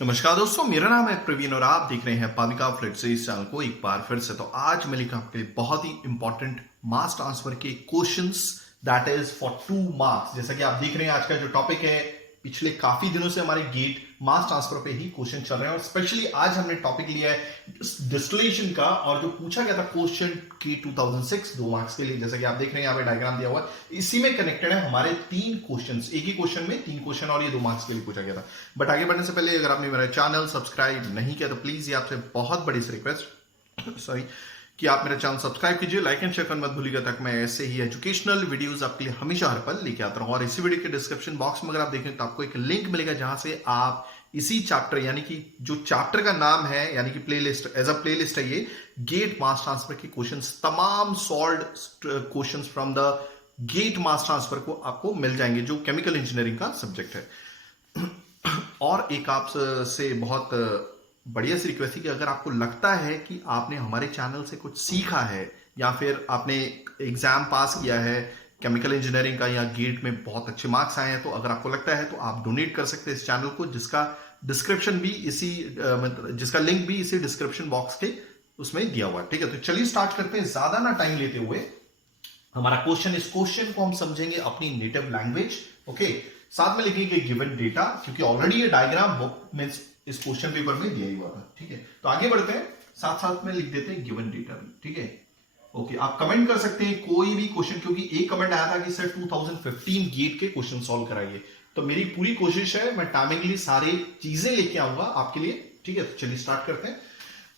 नमस्कार दोस्तों, मेरा नाम है प्रवीण और आप देख रहे हैं पाविका फ्लिट्स इस चैनल को एक बार फिर से। तो आज मैं लेकर आपके लिए बहुत ही इंपॉर्टेंट मास ट्रांसफर के questions that is for 2 marks. जैसा कि आप देख रहे हैं, आज का जो टॉपिक है, पिछले काफी दिनों से हमारे गेट मास ट्रांसफर पे ही क्वेश्चन चल रहे हैं और स्पेशली आज हमने टॉपिक लिया है डिस्टिलेशन का। और जो पूछा गया था क्वेश्चन की 2006 2 मार्क्स के लिए, जैसा कि आप देख रहे हैं यहाँ पे डायग्राम दिया हुआ है, इसी में कनेक्टेड है हमारे 3 क्वेश्चंस। एक ही क्वेश्चन में 3 क्वेश्चन और ये 2 मार्क्स के लिए पूछा गया था। बट आगे बढ़ने से पहले अगर आपने मेरा चैनल सब्सक्राइब नहीं किया तो प्लीज ये आपसे बहुत बड़ी सी रिक्वेस्ट सॉरी कि आप मेरा चैनल सब्सक्राइब कीजिए, लाइक एंड शेयर करना मत भूलिएगा, ताकि मैं ऐसे ही एजुकेशनल वीडियोस आपके लिए हमेशा हर पल लेके आता रहूं। और इसी वीडियो के डिस्क्रिप्शन बॉक्स में अगर आप देखें तो आपको एक लिंक मिलेगा जहां से आप इसी चैप्टर यानी कि जो चैप्टर का नाम है यानी कि प्लेलिस्ट एज अ प्लेलिस्ट है, ये गेट मास ट्रांसफर के क्वेश्चंस, तमाम solved questions from the GATE mass transfer को आपको मिल जाएंगे, जो केमिकल इंजीनियरिंग का सब्जेक्ट है। और एक आप से बहुत बढ़िया सी रिक्वेस्ट है कि अगर आपको लगता है कि आपने हमारे चैनल से कुछ सीखा है या फिर आपने एग्जाम पास किया है केमिकल इंजीनियरिंग का या गेट में बहुत अच्छे मार्क्स आए हैं, तो अगर आपको लगता है तो आप डोनेट कर सकते हैं इस चैनल को, जिसका डिस्क्रिप्शन भी इसी जिसका लिंक भी इसी डिस्क्रिप्शन बॉक्स के उसमें दिया हुआ है। ठीक है, तो चलिए स्टार्ट करते हैं ज्यादा ना टाइम लेते हुए। हमारा क्वेश्चन, इस क्वेश्चन को हम समझेंगे अपनी नेटिव लैंग्वेज। ओके, साथ में लिखेंगे गिवन डेटा, क्योंकि ऑलरेडी ये डायग्राम बुक में इस क्वेश्चन पेपर में दिया ही हुआ था। ठीक है, तो आगे बढ़ते हैं, साथ साथ में लिख देते हैं गिवन डेटा भी। ठीक है, ओके, आप कमेंट कर सकते हैं कोई भी क्वेश्चन, क्योंकि एक कमेंट आया था कि सर 2015 गेट के क्वेश्चन सॉल्व कराइए। तो मेरी पूरी कोशिश है, मैं टाइमिंगली सारी चीजें लेके आऊंगा आपके लिए। ठीक है, तो चलिए स्टार्ट करते हैं।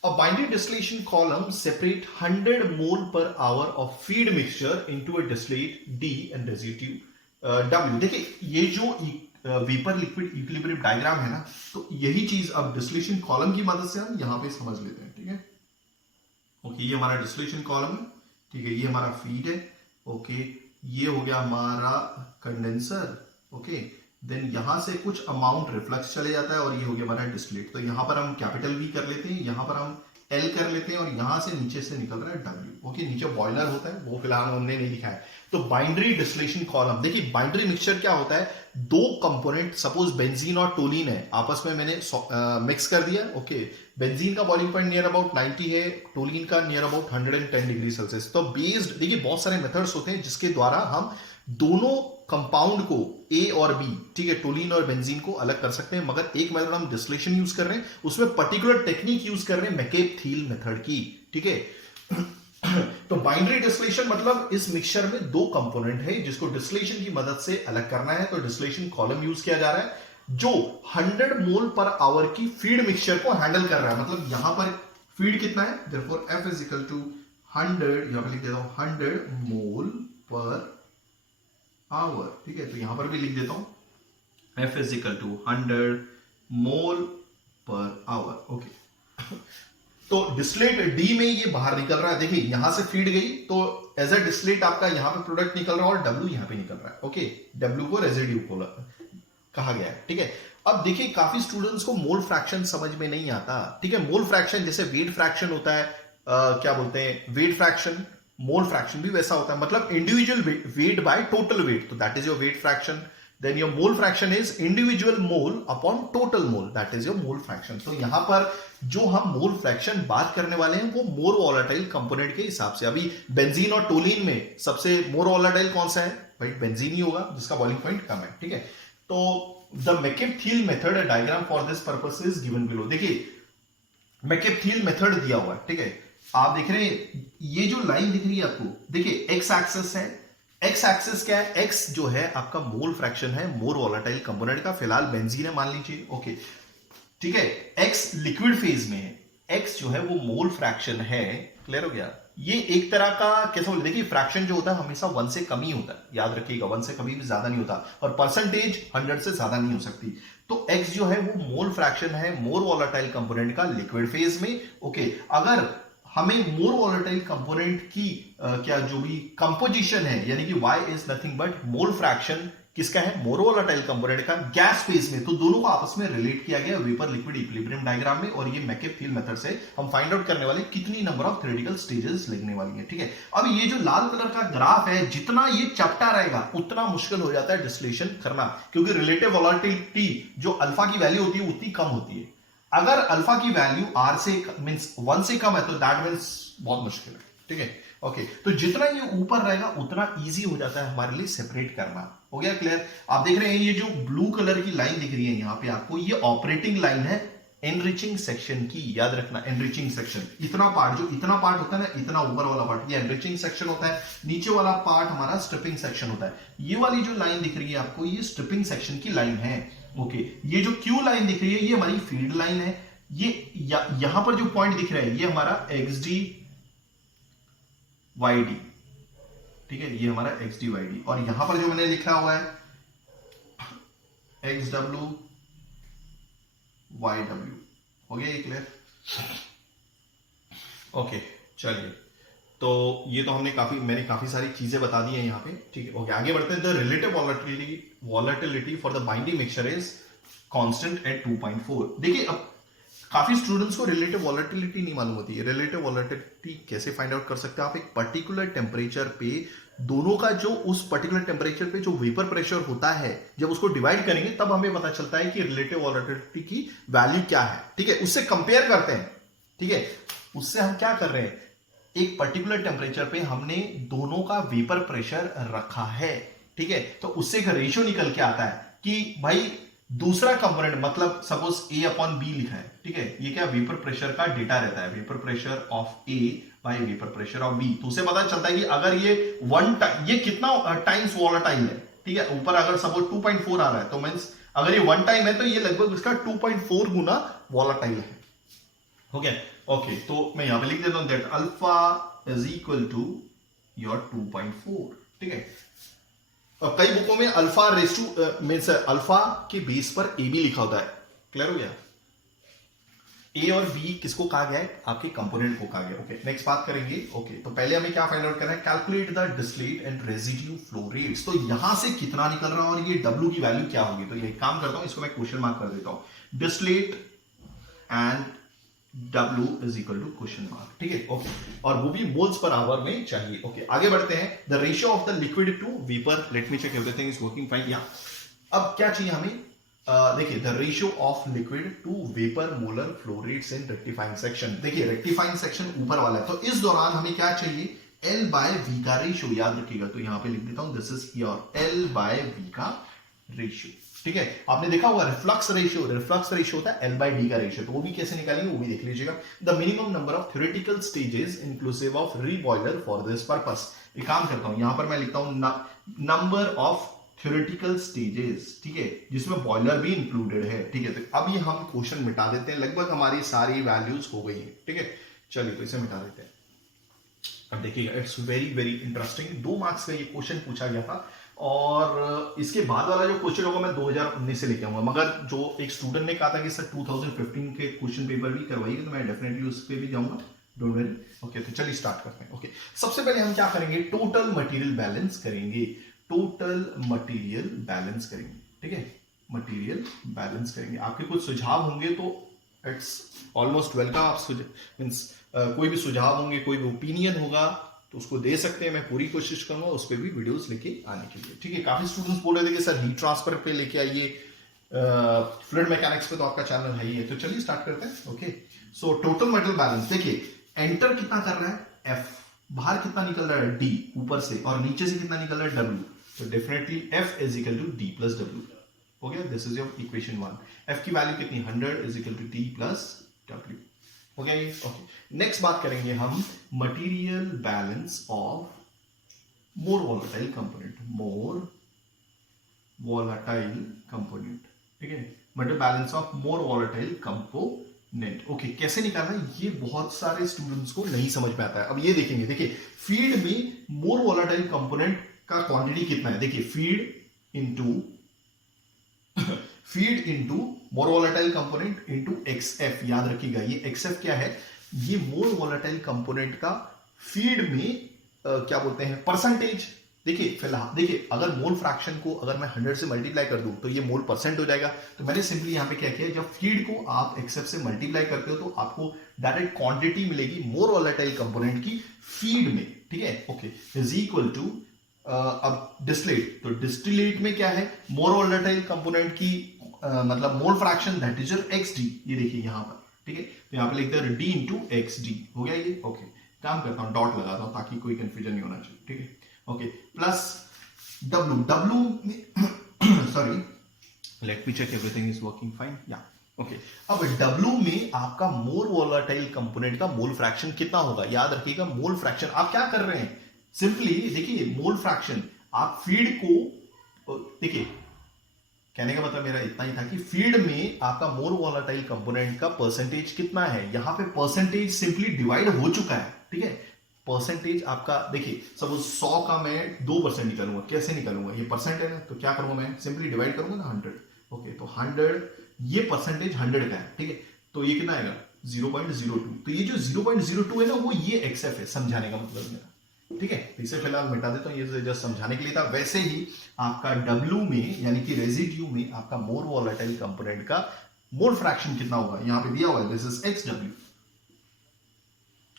A binary distillation column separate 100 mole per hour of feed mixture into a distillate D and residue W। देखिए, ये जो वेपर लिक्विड इक्विलिब्रियम डायग्राम है ना, तो यही चीज अब डिस्टिलेशन कॉलम की मदद से हम यहां पे समझ लेते हैं। ठीक है, ओके, ये हमारा डिस्टिलेशन कॉलम है। ठीक है, ये हमारा फीड है। ओके, ये हो गया हमारा कंडेंसर। ओके, देन यहां से कुछ अमाउंट रिफ्लक्स चले जाता है और ये हो गया हमारा डिस्टिलेट। तो यहां पर हम कैपिटल वी कर लेते हैं, यहां पर हम एल कर लेते हैं और यहां से नीचे से निकल रहा है डब्ल्यू। ओके, नीचे बॉयलर होता है, वो फिलहाल हमने नहीं लिखा है। तो बाइंड्री डिस्टिलेशन कॉलम, देखिए बाइंड्री मिक्सचर क्या होता है, 2 कंपोनेंट, सपोज बेंजीन और टोलिन है, आपस में मैंने मिक्स कर दिया। ओके, बेंजीन का बॉइलिंग पॉइंट नियर अबाउट 90 है, टोलिन का नियर अबाउट 110 डिग्री सेल्सियस। तो बेस्ड, देखिए बहुत सारे मेथड्स होते हैं जिसके द्वारा हम दोनों कंपाउंड को ए और बी, ठीक है, टोलिन और बेंजीन को अलग कर सकते हैं। मगर एक मेथड हम डिस्टिलेशन यूज कर रहे हैं, उसमें पर्टिकुलर टेक्निक यूज कर रहे हैं मैकेब-थियल मेथड की। ठीक है, तो बाइंड्री डिस्टिलेशन मतलब इस मिक्सचर में 2 कंपोनेंट है जिसको डिस्टिलेशन की मदद से अलग करना है। तो डिस्टिलेशन कॉलम यूज किया जा रहा है जो 100 मोल पर आवर की फीड मिक्सचर को हैंडल कर रहा है। मतलब यहां पर फीड कितना है, therefore F is equal to 100, यहां पर लिख देता हूं 100 मोल पर आवर। ठीक है, तो यहां पर भी लिख देता हूं F is equal to 100 mole per hour. Okay, तो डिस्टिलेट डी में ये बाहर निकल रहा है। देखिए यहां से फीड गई तो एज अ डिस्टिलेट आपका यहां पे प्रोडक्ट निकल रहा है और डब्ल्यू यहां पे निकल रहा है। ओके, डब्ल्यू को रेजिड्यू को कहा गया है। ठीक है, अब देखिए काफी स्टूडेंट्स को मोल फ्रैक्शन समझ में नहीं आता। ठीक है, मोल फ्रैक्शन जैसे वेट फ्रैक्शन होता है, क्या बोलते हैं वेट फ्रैक्शन, मोल फ्रैक्शन भी वैसा होता है, मतलब individual weight by total weight, तो that is your weight fraction. Then your mole fraction is individual mole upon total mole, that is your mole fraction. तो यहां पर जो हम मोल फ्रैक्शन बात करने वाले हैं वो मोर वॉलेटाइल कंपोनेंट के हिसाब से। अभी बेंजीन और टोलिन में सबसे मोर वॉलेटाइल कौन सा है भाई, बेंजीन ही होगा जिसका बॉइलिंग पॉइंट कम है। ठीक है, तो the McCabe Thiele method diagram for this purpose is given below. देखिए मैकेब-थियल मेथड दिया हुआ है। ठीक है, आप देख रहे हैं ये जो लाइन दिख रही है आपको, देखिए एक्स एक्सिस है, एक्स एक्सिस क्या है, एक्स जो है आपका मोल फ्रैक्शन है मोर वॉलेटाइल कंपोनेंट का, फिलहाल बेंजीन है मान लीजिए। ओके, ठीक है, एक्स लिक्विड फेज में है, एक्स जो है वो मोल फ्रैक्शन है। क्लियर हो गया, ये एक तरह का कैसे बोलते, देखिए फ्रैक्शन जो होता है हमेशा 1 से कम ही होता है, याद रखिएगा 1 से कभी भी ज्यादा नहीं होता, और परसेंटेज 100 से ज्यादा नहीं हो सकती। तो एक्स जो है वो मोल फ्रैक्शन है मोर वॉलेटाइल कंपोनेंट का लिक्विड फेज में। ओके, अगर हमें मोर वॉलेटाइल कंपोनेंट की क्या जो भी कंपोजिशन है, यानी कि y is nothing but mole fraction किसका है? मोर वोलेटाइल कंपोनेंट का गैस फेज में। तो दोनों को आपस में रिलेट किया गया वेपर लिक्विड इक्विलिब्रियम डायग्राम में, और ये मैकेफ-थियल मेथड से हम फाइंड आउट करने वाले कितनी नंबर ऑफ थ्योरेटिकल स्टेजेस लगने वाली है। ठीक है, अब ये जो लाल कलर का ग्राफ है, जितना ये चपटा रहेगा उतना मुश्किल हो जाता है डिस्टिलेशन करना, क्योंकि रिलेटिव वोलेटिलिटी जो अल्फा की वैल्यू होती है उतनी कम होती है। अगर अल्फा की वैल्यू आर से मींस 1 से कम है तो दैट मींस बहुत मुश्किल है। ठीक है, ओके, तो जितना ये ऊपर रहेगा उतना इजी हो जाता है हमारे लिए सेपरेट करना। हो गया क्लियर? आप देख रहे हैं ये जो ब्लू कलर की लाइन दिख रही है यहां पे आपको, ये ऑपरेटिंग लाइन है एनरिचिंग सेक्शन की। याद रखना, एनरिचिंग सेक्शन, इतना पार्ट, जो इतना पार्ट होता है ना, इतना ऊपर वाला पार्ट, ये एनरिचिंग सेक्शन होता है। नीचे वाला पार्ट हमारा स्ट्रिपिंग सेक्शन होता है। ये वाली जो लाइन दिख रही है आपको, ये स्ट्रिपिंग सेक्शन की लाइन है। ओके, ये जो क्यू लाइन दिख रही है ये हमारी फील्ड लाइन है। ये यहां पर जो पॉइंट दिख रहा है ये हमारा एक्स डी वाई डी। ठीक है, ये हमारा एक्स डी वाई डी, और यहां पर जो मैंने लिखा हुआ है एक्स डब्ल्यू वाई डब्ल्यू। हो गया ये क्लियर? ओके, चलिए, तो ये तो मैंने काफी सारी चीजें बता दी है यहाँ पे। ठीक है, ओके, आगे बढ़ते हैं। The relative volatility for the binding mixture is constant eight 2.4। देखिए, अब काफी स्टूडेंट्स को रिलेटिव वॉलेटिलिटी नहीं मालूम होती है। रिलेटिव वॉलेटिलिटी कैसे फाइंड आउट कर सकते हैं आप? एक पर्टिकुलर टेम्परेचर पे दोनों का जो उस पर्टिकुलर टेम्परेचर पे जो वेपर प्रेशर होता है, जब उसको डिवाइड करेंगे तब हमें पता चलता है कि रिलेटिव वॉलेटिलिटी की वैल्यू क्या है। ठीक है, उससे कंपेयर करते हैं। ठीक है, उससे हम क्या कर रहे हैं, एक पर्टिकुलर टेम्परेचर पे हमने दोनों का वेपर प्रेशर रखा है। ठीक है, तो उससे एक रेशियो निकल के आता है कि भाई दूसरा कंपोनेंट, मतलब सपोज ए अपॉन बी लिखा है। ठीक है, ये क्या वेपर प्रेशर का डेटा रहता है, vapour pressure of A by vapour pressure of B. तो उसे पता चलता है कि अगर ये कितना टाइम्स वॉलेटाइल है। ठीक है, ऊपर अगर सपोज 2.4 आ रहा है तो मींस अगर ये 1 टाइम है तो ये लगभग उसका 2.4 गुना वॉलेटाइल है। हो गया? ओके, तो मैं यहां पे लिख देता हूं that alpha is equal to your 2.4। ठीक है, कई बुकों में अल्फा रेस्टू मींस अल्फा के बेस पर ए बी लिखा होता है। क्लियर हो गया? ए और बी किसको कहा गया है? आपके कंपोनेंट को कहा गया। ओके, नेक्स्ट बात करेंगे। ओके, तो पहले हमें क्या फाइंड आउट करना है? Calculate the distillate and residue flow rates. तो यहां से कितना निकल रहा है और ये W की वैल्यू क्या होगी? तो ये काम करता हूं, इसको मैं क्वेश्चन मार्क कर देता हूं। Distillate and W is equal to question mark. ठीक है, ओके, और वो भी मोल्स पर आवर में चाहिए। ओके, आगे बढ़ते हैं। The ratio of the liquid to vapour, let me check everything is working fine. या अब क्या चाहिए हमें? देखिए, the ratio of liquid to vapour molar flow rates in rectifying section. देखिए, रेक्टिफाइंग सेक्शन ऊपर वाला है, तो इस दौरान हमें क्या चाहिए? L बाय V का रेशियो। याद रखिएगा, तो यहां पे लिख देता हूं, this is your L by V का रेशियो। ठीक है, आपने देखा होगा रिफ्लक्स रेशियो होता है L बाय D का रेशियो, तो वो भी कैसे निकालेंगे वो भी देख लीजिएगा। The minimum number of theoretical stages inclusive of reboiler for this purpose. एक काम करता हूं, यहां पर मैं लिखता हूं नंबर ऑफ थ्योरेटिकल स्टेजेस। ठीक है, जिसमें बॉयलर भी इंक्लूडेड है। ठीक है, तो अब ये हम क्वेश्चन मिटा देते हैं, लगभग हमारी सारी वैल्यूज हो गई हैं। ठीक है, चलिए, तो इसे मिटा देते हैं। अब देखिएगा, it's very very interesting. 2 marks का ये क्वेश्चन पूछा गया था, और इसके बाद वाला जो क्वेश्चन होगा मैं 2019 से लेके आऊंगा, मगर जो एक स्टूडेंट ने कहा था कि सर 2015 के क्वेश्चन पेपर भी करवाइए, तो मैं डेफिनेटली उस पर भी जाऊंगा, डोंट वरी। ओके, तो चलिए स्टार्ट करते हैं। ओके, सबसे पहले हम क्या करेंगे? टोटल मटेरियल बैलेंस करेंगे। टोटल मटेरियल बैलेंस करेंगे। ठीक है, मटेरियल बैलेंस करेंगे। आपके कुछ सुझाव होंगे तो इट्स ऑलमोस्ट वेलकम। आप मींस कोई भी सुझाव होंगे, कोई भी ओपिनियन होगा तो उसको दे सकते हैं। मैं पूरी कोशिश करूंगा उस पर भी वीडियोस लेके आने के लिए। ठीक है, काफी स्टूडेंट्स बोल रहे थे कि सर हीट ट्रांसफर पे लेके आइए, फ्लूइड मैकेनिक्स पे तो आपका चैनल है ही है। तो चलिए स्टार्ट करते हैं। Okay, so total material balance. देखिए, एंटर कितना कर रहा है? F। बाहर कितना निकल रहा है? D ऊपर से, और नीचे से कितना निकल रहा है? W। तो definitely F is equal to D plus W। हो गया, this is your equation 1। F की वैल्यू कितनी? 100 is equal to D plus W। हो गया ये? ओके, नेक्स्ट बात करेंगे हम material balance of more volatile component. More volatile component. ठीक है, material balance of more volatile component. Okay, कैसे निकालना है ये बहुत सारे स्टूडेंट्स को नहीं समझ में आता है। अब ये देखेंगे, देखिए फीड में मोर वोलेटाइल कंपोनेंट का क्वांटिटी कितना है? देखिए, feed into more volatile component into XF। याद रखिएगा, ये XF क्या है? ये मोर वोलेटाइल कंपोनेंट का फीड में क्या बोलते हैं? परसेंटेज। देखिए फिलहाल देखिए अगर मोल फ्रैक्शन को अगर मैं 100 से मल्टीप्लाई कर दूं तो ये मोल परसेंट हो जाएगा। तो मैंने सिंपली यहाँ पे क्या किया, जब फीड को आप एक्सएफ से मल्टीप्लाई करते हो तो आपको डायरेक्ट क्वांटिटी मिलेगी मोर वोलेटाइल कंपोनेंट की फीड में, ठीक है। ओके, इज इक्वल टू अब डिस्टिलेट, तो डिस्टिलेट में क्या है, मोर वोलेटाइल कंपोनेंट की मतलब mole fraction that is your x D, ये देखिए यहाँ पर, ठीक है। तो यहाँ पे लिखते हैं डी इंटू एक्स डी, हो गया ये। ओके, काम करता हूँ, डॉट लगाता हूँ ताकि कोई कंफ्यूजन नहीं होना चाहिए, ठीक है। Okay, plus W sorry, let me check everything is working fine, या ओके। अब डब्ल्यू में आपका मोर वोलेटाइल कंपोनेंट का मोल फ्रैक्शन कितना होगा, याद रखिएगा मोल फ्रैक्शन। आप क्या कर रहे हैं, सिंपली देखिए मोल फ्रैक्शन, आप फीड को देखिए, कहने का मतलब मेरा इतना ही था कि फीड में आपका मोर वोलेटाइल कंपोनेंट का परसेंटेज कितना है। यहां पे परसेंटेज सिंपली डिवाइड हो चुका है, ठीक है। परसेंटेज आपका देखिए, सपोज 100 का मैं 2% निकालूंगा, कैसे निकालूंगा, ये परसेंट है ना, तो क्या करूंगा मैं, सिंपली डिवाइड करूंगा ना 100। ओके, तो 100 ये परसेंटेज 100 का है, ठीक है। तो ये कितना आएगा 0.02। तो ये जो 0.02 है ना, वो ये एक्सएफ है, समझाने का मतलब मेरा, ठीक है। तो इसे फिलहाल मिटा देता हूं, ये जस्ट समझाने के लिए था। वैसे ही आपका डब्ल्यू में यानी कि रेजिड्यू में आपका मोर वोलेटाइल कंपोनेंट का मोल फ्रैक्शन कितना होगा, यहां पे दिया हुआ है, दिस इज एक्स डब्ल्यू,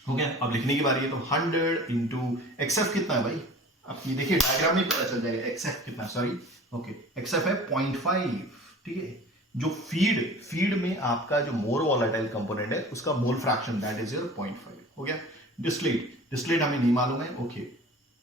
हो गया। अब लिखने की बारी है, तो 100 इंटू एक्सएफ कितना है भाई, अब ये देखिए डायग्राम में पता चल जाएगा एक्सएफ कितना, सॉरी ओके, एक्सएफ है 0.5, ठीक है। जो फीड में आपका जो मोर वोलेटाइल कंपोनेंट है उसका mole fraction that is your 0.5, हो गया। डिस्टिलेट हमें नहीं मालूम है, ओके,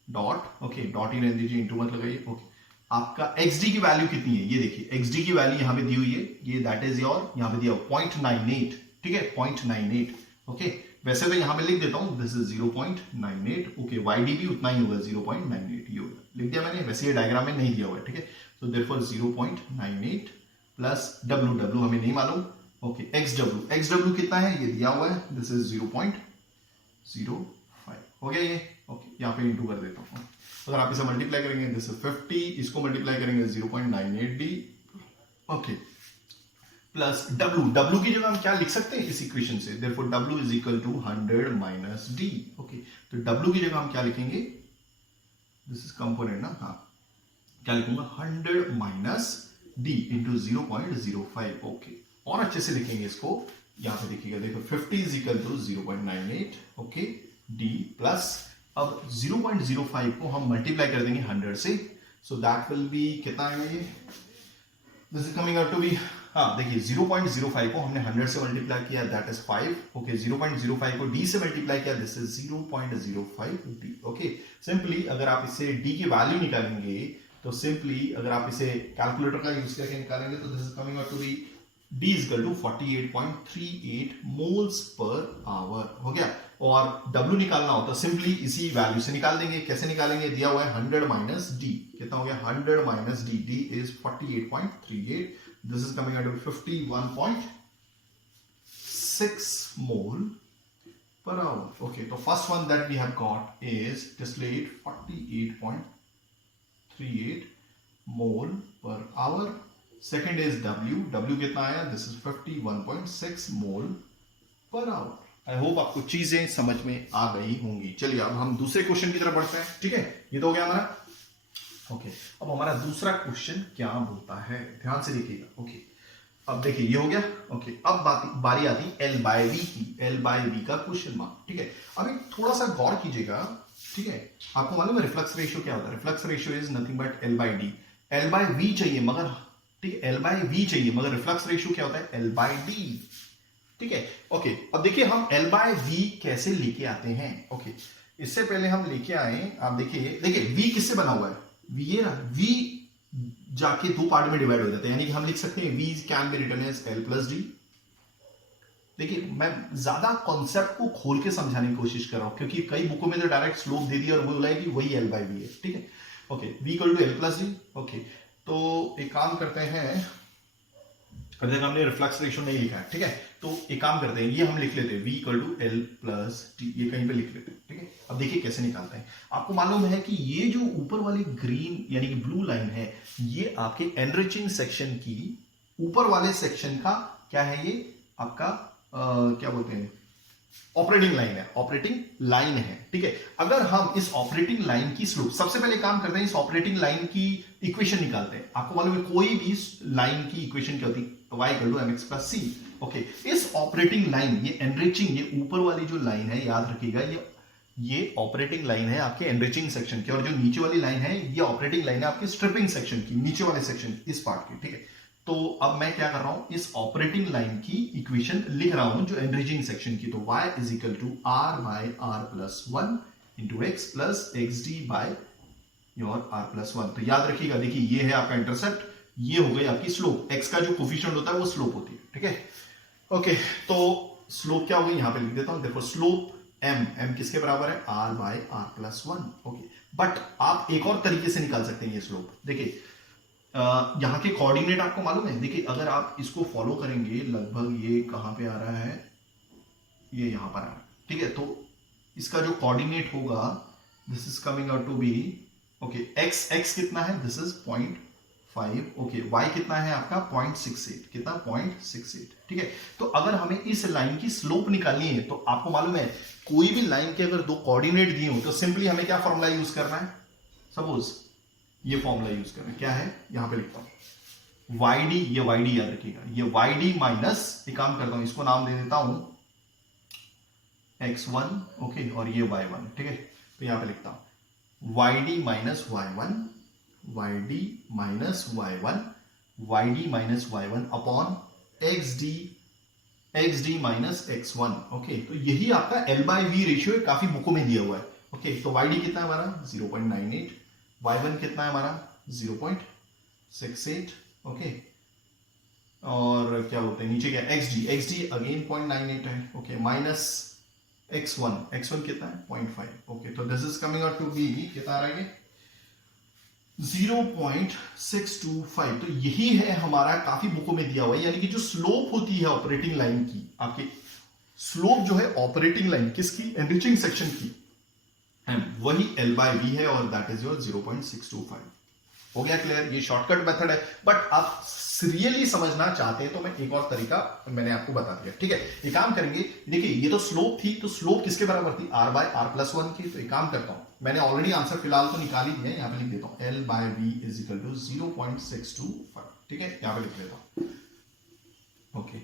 डॉट, ओके, डॉट ही रहने दीजिए, इंटू मत लगाइए। ओके, आपका एक्सडी की वैल्यू कितनी है, ये देखिए एक्सडी की वैल्यू यहां पे दी हुई है, ये दैट इज योर, यहां पे दिया 0.98, ठीक है, 0.98। ओके, वैसे तो यहां पे लिख देता हूं दिस इज 0.98, ओके, वाईडी भी उतना ही होगा 0.98, ये होगा, लिख दिया मैंने। वैसे ये डायग्राम में नहीं दिया हुआ है, ठीक है। सो देयरफॉर 0.98 प्लस डब्ल्यू हमें नहीं मालूम, ओके, एक्स डब्ल्यू कितना है, ये दिया हुआ है, दिस इज 0.05, हो गया ये। ओके, यहाँ पे इंटू कर देता हूँ, अगर आप इसे मल्टीप्लाई करेंगे दिस इज 50, इसको मल्टीप्लाई करेंगे 0.98 डी, ओके, प्लस डब्ल्यू की जगह हम क्या लिख सकते हैं इस इक्वेशन से, therefore W is equal to 100 minus D. Okay, तो डब्ल्यू की जगह हम क्या लिखेंगे, दिस इज कंपोनेंट ना, हाँ, क्या लिखूंगा 100 माइनस डी इंटू 0.05। ओके, और अच्छे से लिखेंगे इसको, यहां पे देखिएगा, देखो 50 is equal to 0.98, okay, D plus, अब 0.05 को हम मल्टीप्लाई कर देंगे 100 से, सो दैट विल बी कितना आएगा ये, this is coming out to be, हाँ देखिए 0.05 को हमने 100 से मल्टीप्लाई किया, दैट इज 5, ओके, 0.05 को d से मल्टीप्लाई किया, this is 0.05 d। Okay, simply अगर आप इसे d की वैल्यू निकालेंगे, तो सिंपली अगर आप इसे कैलकुलेटर का यूज करके निकालेंगे, तो this is coming out to be d is equal to 48.38 moles per hour, हो गया। और W निकालना हो तो सिंपली इसी वैल्यू से निकाल देंगे, कैसे निकालेंगे, दिया हुआ है 100 माइनस डी, कितना हो गया 100 minus D, D is 48.38, this is coming out to 51.6 mole per hour. Okay, so first one that we have got is distillate 48.38 mole per hour. Second is W कितना आया, this is 51.6 mole per hour. I hope आपको चीजें समझ में आ गई होंगी। चलिए अब हम दूसरे क्वेश्चन की तरफ बढ़ते हैं, ठीक है, ये तो हो गया हमारा। ओके, अब हमारा दूसरा क्वेश्चन क्या बोलता है, ध्यान से देखिएगा। ओके, अब देखिए ये हो गया। ओके, अब बारी आती L by V की, L by V का क्वेश्चन मार्क, ठीक है। अब एक थोड़ा सा गौर कीजिएगा, ठीक है, आपको मालूम है रिफ्लक्स रेशियो क्या होता है, reflux ratio is nothing but L by D, L by V चाहिए मगर, ठीक है, L by V चाहिए मगर रिफ्लक्स रेशियो क्या होता है L by D, ठीक है। ओके, अब देखिए हम L by V कैसे लेके आते हैं। ओके, इससे पहले हम लेके आए, आप देखिए V किससे बना हुआ है, ये V जाके दो पार्ट में डिवाइड हो जाते हैं, यानी कि हम लिख सकते हैं V can be written as L plus D। देखिए मैं ज्यादा कॉन्सेप्ट को खोल के समझाने की कोशिश कर रहा हूं, क्योंकि कई बुकों में तो डायरेक्ट स्लोप दे दिया और वो बोला है कि वही L by V है, ठीक है। Okay, V equal to L plus D। Okay, तो एक काम करते हैं, हमने रिफ्लक्स रेशियो नहीं लिखा है, ठीक है, तो एक काम करते हैं, ये हम लिख लेते हैं V equal to L plus D, ये कहीं पे लिख लेते हैं, ठीक है। अब देखिए कैसे निकालते हैं, आपको मालूम है कि ये जो ऊपर वाली ग्रीन यानी कि ब्लू लाइन है, ये आपके एनरिचिंग सेक्शन की ऊपर वाले सेक्शन का क्या है, ये आपका क्या बोलते हैं, ऑपरेटिंग लाइन है, ऑपरेटिंग लाइन है, ठीक है। अगर हम इस ऑपरेटिंग लाइन की स्लोप, सबसे पहले काम करते हैं, इस ऑपरेटिंग लाइन की इक्वेशन निकालते हैं। आपको मालूम है कोई भी लाइन की इक्वेशन क्या होती है, y equal to mx plus c। Okay, इस ऑपरेटिंग लाइन, ये एनरिचिंग, ये ऊपर वाली जो लाइन है, याद रखिएगा, ये ऑपरेटिंग लाइन है आपके एनरिचिंग सेक्शन की, और जो नीचे वाली लाइन है ये ऑपरेटिंग लाइन है आपके स्ट्रिपिंग सेक्शन की, नीचे वाले सेक्शन, इस पार्ट की, ठीक है। तो अब मैं क्या कर रहा हूं, इस ऑपरेटिंग लाइन की इक्वेशन लिख रहा हूं जो एनरिचिंग सेक्शन की। तो y is equal to r by r plus one into x plus x D by your r plus one. तो याद रखिएगा, देखिए ये है आपका इंटरसेप्ट, ये हो गई आपकी स्लोप, x का जो कोफिशिएंट होता है वो स्लोप होती है, ठीक है। ओके, तो स्लोप क्या हो गई, यहां पे लिख देता हूं, देखो स्लोप m किसके बराबर है, r by r plus one. Okay, but आप एक और तरीके से निकाल सकते हैं ये स्लोप। देखिए यहां के कोऑर्डिनेट आपको मालूम है, देखिए अगर आप इसको फॉलो करेंगे, लगभग ये कहां पे आ रहा है, ये यहां पर आ रहा है, ठीक है। तो इसका जो कोऑर्डिनेट होगा, this is coming out to be, okay, x कितना है, दिस इज 0.5, ओके, y कितना है आपका 0.68, कितना 0.68, ठीक है। तो अगर हमें इस लाइन की स्लोप निकालनी है, तो आपको मालूम है कोई भी लाइन के अगर दो कोऑर्डिनेट दिए हो तो सिंपली हमें क्या फॉर्मूला यूज करना है, सपोज ये फॉर्मूला यूज करना है, क्या है, यहां पे लिखता हूं YD, ये YD याद रखिएगा, ये YD माइनस, एक काम करता हूं, इसको नाम दे देता हूं X1, ओके, और ये Y1, ठीक है। तो यहां पे लिखता हूं YD minus Y1, YD minus Y1, YD minus Y1 upon XD minus X1, okay. तो यही आपका L/V रेशियो है, काफी बुकों में दिया हुआ है, ओके। तो YD कितना है हमारा 0.98, y1 कितना है हमारा 0.68, ओके, और क्या बोलते हैं नीचे क्या, xd अगेन 0.98 है, ओके, माइनस x1 कितना है 0.5, ओके। तो this is coming out to be, कितना आ रहा है 0.625। तो यही है हमारा, काफी बुकों में दिया हुआ है, यानी कि जो स्लोप होती है ऑपरेटिंग लाइन की, आपकी स्लोप जो है ऑपरेटिंग लाइन किसकी, एनरिचिंग सेक्शन की, वही L/V है, और दैट इज योर 0.625। हो गया क्लियर, ये शॉर्टकट मेथड है, बट आप रियली समझना चाहते हैं तो मैं एक और तरीका मैंने आपको बता दिया, ठीक है। ये काम करेंगे, देखिए ये तो स्लोप थी, तो स्लोप किसके बराबर थी, r by r plus one की। तो एक काम करता हूं, मैंने ऑलरेडी आंसर फिलहाल तो निकाल ही दिया है, यहां पे लिख देता हूं L/V इज इक्वल टू 0.625, ठीक है, यहां पे लिख देता हूं, ओके।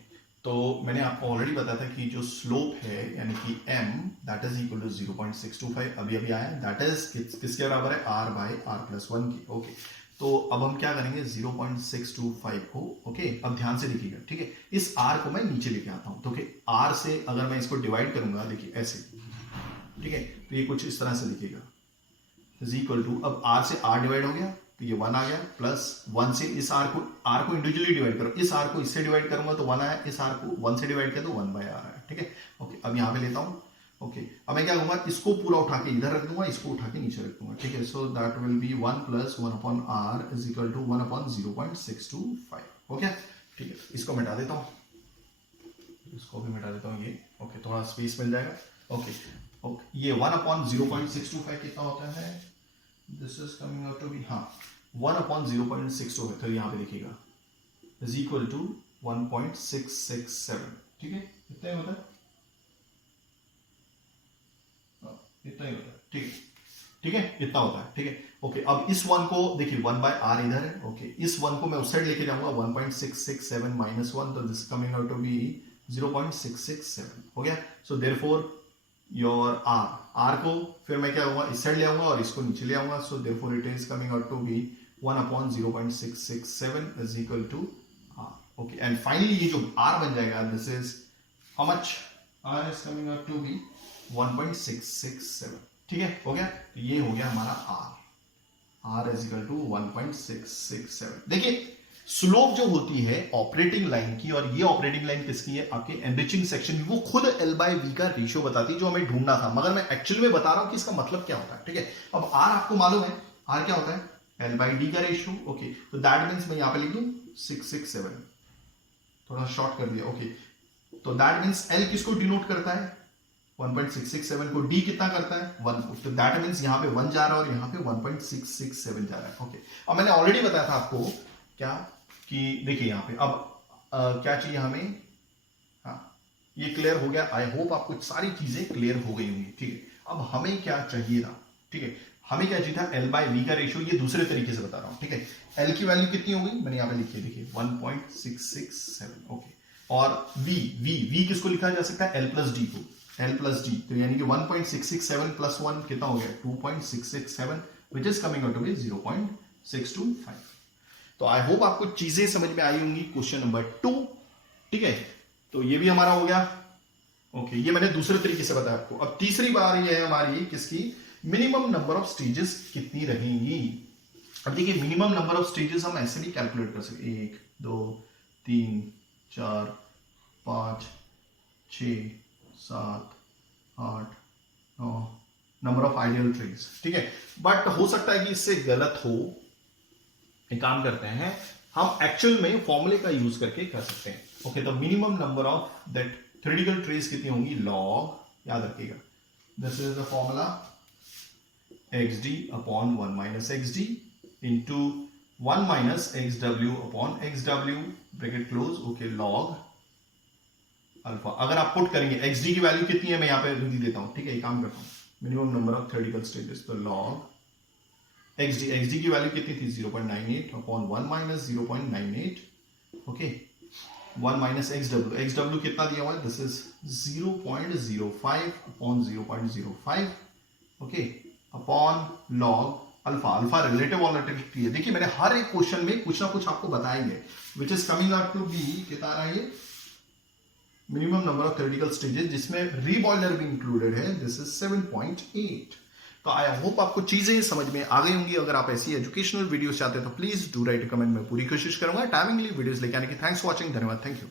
तो मैंने आपको ऑलरेडी बताया था कि जो स्लोप है यानी कि m that is equal to 0.625, अभी आया, दैट इज किसके बराबर है, r by r plus one की, ओके। तो अब हम क्या करेंगे, 0.625 को, ओके, अब ध्यान से देखिएगा, ठीक है, इस r को मैं नीचे लेके आता हूं, तो r से अगर मैं इसको डिवाइड करूंगा, देखिए ऐसे, ठीक है, तो ये कुछ इस तरह से लिखेगा, इज इक्वल टू, अब r से r डिवाइड हो गया तो ये 1 आ गया, प्लस 1 से इस r को इंडिविजुअली डिवाइड करो, इस r को इससे डिवाइड करूंगा तो 1 आया, इस r को 1 से डिवाइड किया तो 1 बाय r आया, ठीक है, ओके। अब यहां पे लेता हूं, ओके, अब मैं क्या करूंगा, इसको पूरा उठा के इधर रख दूंगा, इसको उठा के नीचे रख दूंगा, ठीक है। So that will be 1 plus 1 upon r is equal to 1 upon 0.625, हो गया, ठीक है। इसको मिटा देता हूं, इसको भी मिटा देता हूं, ये, ओके, थोड़ा स्पेस मिल जाएगा, ओके, ओके। ये 1 अपॉन 0.625 कितना होता है, this is coming out to be, हाँ, 1 अपॉन 0.62 है, तो यहाँ पे देखिएगा इज इक्वल टू 1.667, ठीक है, इतना ही होता है, इतना ही होता है, ठीक है, ठीक है, इतना होता है, ठीक है, ओके। अब इस 1 को देखिए 1 बाय r इधर है, ओके, इस 1 को मैं उस साइड लेके जाऊंगा, 1.667 माइनस 1, तो this coming out to be 0.667, हो गया। सो देयरफॉर योर r को फिर मैं क्या होगा, इस साइड ले आऊंगा और इसको नीचे ले आऊंगा, so therefore it is coming out to be 1 upon 0.667 is equal to r, okay. And finally ये जो r बन जाएगा, this is how much, r is coming out to be 1.667, ठीक है, हो गया। तो ये हो गया हमारा r इज इक्वल टू 1.667। देखिए स्लोप जो होती है ऑपरेटिंग लाइन की, और ये ऑपरेटिंग लाइन किसकी है, आपके एनरिचिंग सेक्शन की, वो खुद L/V का रेशियो बताती है, जो हमें ढूंढना था, मगर मैं एक्चुअली में बता रहा हूं कि इसका मतलब क्या होता है, ठीक है। अब r आपको मालूम है, r क्या होता है, L/D का रेशियो, ओके। तो दैट मीन्स मैं यहां पे लिख दूं 667, थोड़ा शॉर्ट कर दिया, ओके। तो दैट मीन्स L किसको डिनोट करता है, 1.667 को, D कितना करता है 1 को, तो दैट मीन्स यहां पे 1 जा रहा है और यहां पे 1.667 जा रहा है, ओके। अब मैंने ऑलरेडी बताया था आपको क्या, कि देखिए यहां पे अब क्या चाहिए हमें, हाँ, ये क्लियर हो गया। आई होप आपको सारी चीजें क्लियर हो गई होंगी। ठीक है, अब हमें क्या चाहिए था, ठीक है, हमें क्या चाहिए था, एल बाय वी का रेशियो, ये दूसरे तरीके से बता रहा हूं। ठीक है, एल की वैल्यू कितनी हो गई, मैंने यहाँ पे लिखी है, देखिए 1.667। ओके, और वी वी वी किसको लिखा जा सकता है, एल प्लस डी को, एल प्लस डी, तो यानी कि 1.667 प्लस 1 कितना हो गया, 2.667, which is coming out to be 0.625। तो आई होप आपको चीजें समझ में आई होंगी। क्वेश्चन नंबर 2, ठीक है, तो ये भी हमारा हो गया। ओके, ये मैंने दूसरे तरीके से बताया आपको। अब तीसरी बार ये है हमारी किसकी, मिनिमम नंबर ऑफ स्टेजेस कितनी रहेंगी। अब देखिए, मिनिमम नंबर ऑफ स्टेजेस हम ऐसे भी कैलकुलेट कर सकते, 1 2 3 4 5 6 7 8 9 नंबर ऑफ आइडियल ट्रीज। ठीक है, बट हो सकता है कि इससे गलत हो। एक काम करते हैं, हम एक्चुअल में फॉर्मूले का यूज करके कर सकते हैं। ओके, तो minimum number of that theoretical trace कितनी होंगी, लॉग, याद रखिएगा, this is the formula, xd upon 1 minus xd into 1 minus xw upon xw, bracket close. Okay, log alpha. अगर आप पुट करेंगे xd की वैल्यू कितनी है, मैं यहां पे लिख देता हूं। ठीक है, एक काम करता हूं, minimum number of theoretical stages, तो लॉग xd की वैल्यू कितनी थी, 0.98 upon 1 minus 0.98। Okay, 1 minus xw कितना दिया हुआ है, this is 0.05 upon 0.05। Okay, upon log alpha. Alpha relative volatility है। देखिए, मैंने हर एक क्वेश्चन में कुछ ना कुछ आपको बताएंगे, which is coming out to be, कितना आ रहा है ये, minimum number of theoretical stages, जिसमें रीबॉयलर भी इंक्लूडेड है, दिस इज 7.8। तो आई होप आपको चीजें समझ में आ गई होंगी। अगर आप ऐसी एजुकेशनल वीडियोस चाहते हैं तो प्लीज डू राइट कमेंट में पूरी कोशिश करूंगा टाइमिंगली वीडियोस लेके आने की। थैंक्स फॉर वॉचिंग, धन्यवाद, थैंक यू।